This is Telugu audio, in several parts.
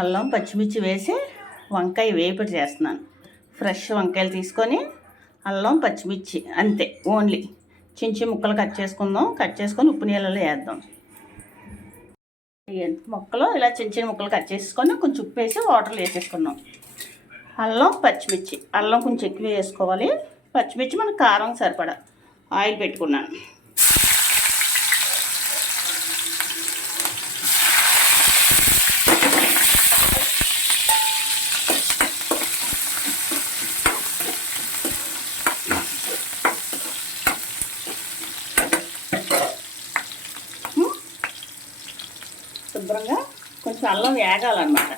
అల్లం పచ్చిమిర్చి వేసి వంకాయ వేపుడు చేస్తున్నాను. ఫ్రెష్ వంకాయలు తీసుకొని అల్లం పచ్చిమిర్చి అంతే, ఓన్లీ చిన్న చిన్న ముక్కలు కట్ చేసుకొని ఉప్పు నీళ్ళలో వేద్దాం. ముక్కలు ఇలా చిన్న చిన్న ముక్కలు కట్ చేసుకొని కొంచెం ఉప్పు వేసి వాటర్లో వేసేసుకున్నాం. అల్లం పచ్చిమిర్చి, అల్లం కొంచెం ఎక్కువ వేసుకోవాలి, పచ్చిమిర్చి మనకు కారం సరిపడా. ఆయిల్ పెట్టుకున్నాను. శుభ్రంగా కొంచెం అల్లం వేగాలన్నమాట.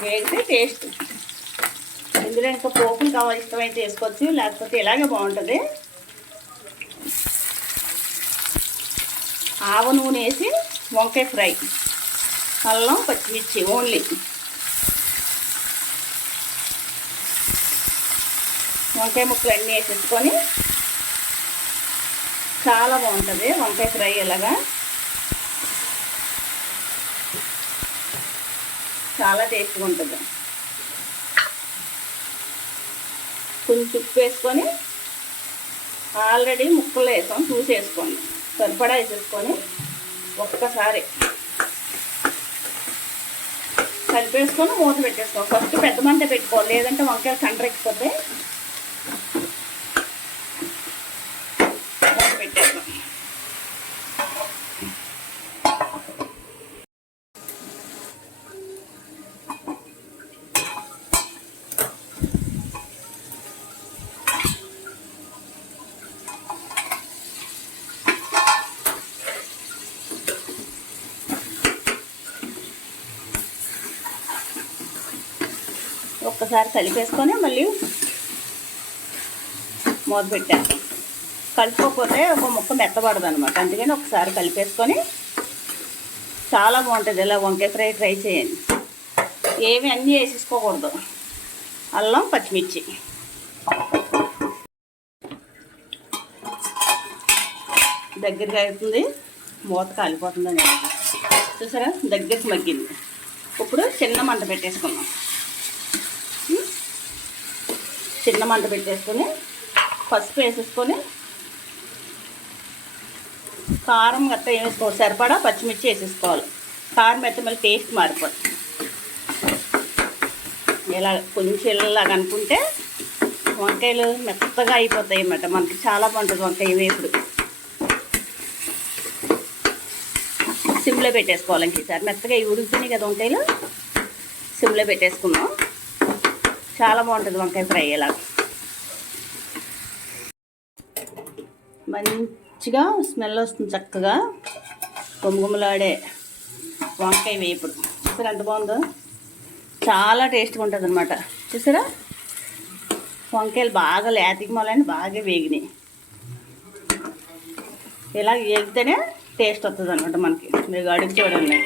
వేగితే టేస్ట్. ఇందులో ఇంకా పోపులు కావాలి, ఇష్టమైతే వేసుకోవచ్చు, లేకపోతే ఇలాగే బాగుంటుంది. ఆవ నూనె వేసి వంకాయ ఫ్రై, అల్లం పచ్చిమిర్చి ఓన్లీ. వంకాయ ముక్కలు అన్నీ వేసేసుకొని చాలా బాగుంటుంది వంకాయ ఫ్రై. ఇలాగా చాలా టేస్ట్గా ఉంటుంది. కొంచెం ఉప్పు వేసుకొని, ఆల్రెడీ ముక్కలు వేసాం చూసి వేసుకోండి, సరిపడా వేసేసుకొని ఒక్కసారి కలిపేసుకొని మూత పెట్టేసుకోండి. ఫస్ట్ పెద్ద మంట పెట్టుకోవాలి, లేదంటే వంకాయలు కండ్రెక్కిపోతే. మూత పెట్టేస్తాం. ఒక్కసారి కలిపేసుకొని మళ్ళీ మూత పెట్టాను. కలుపుకోకపోతే ఒక ముక్క మెత్తబడదు అనమాట. అందుకని ఒకసారి కలిపేసుకొని చాలా బాగుంటుంది. ఇలా వంకాయ ఫ్రై ట్రై చేయండి. ఏమి అన్నీ వేసేసుకోకూడదు. అల్లం పచ్చిమిర్చి దగ్గరగా అవుతుంది, మూత కాలిపోతుందని చూసారా, దగ్గరికి మగ్గింది. ఇప్పుడు చిన్న మంట పెట్టేసుకున్నాం. చిన్న మంట పెట్టేసుకొని పసుపు వేసేసుకొని కారం గట్ట వేసుకోవాలి, సరిపడా పచ్చిమిర్చి వేసేసుకోవాలి. కారం అయితే మళ్ళీ టేస్ట్ మారిపోతుంది. ఇలా కొంచెం ఇలాగ అనుకుంటే వంకాయలు మెత్తగా అయిపోతాయి అన్నమాట. మనకి చాలా బాగుంటుంది వంకాయ వేపుడు. సిమ్లో పెట్టేసుకోవాలి. ఇంకసారి మెత్తగా ఉడుకుతున్నాయి కదా వంకాయలు, సిమ్లో పెట్టేసుకుందాం. చాలా బాగుంటుంది వంకాయ ఫ్రై. ఇలా మంచిగా స్మెల్ వస్తుంది, చక్కగా గుమగుమలాడే వంకాయ వేపుడు. చూసారా ఎంత బాగుందో, చాలా టేస్ట్గా ఉంటుంది అనమాట. చూసారా వంకాయలు బాగా లేతకి మొలని బాగా వేగినాయి. ఇలా వేగితేనే టేస్ట్ వస్తుంది అనమాట మనకి. మీరు అడిగి చూడండి.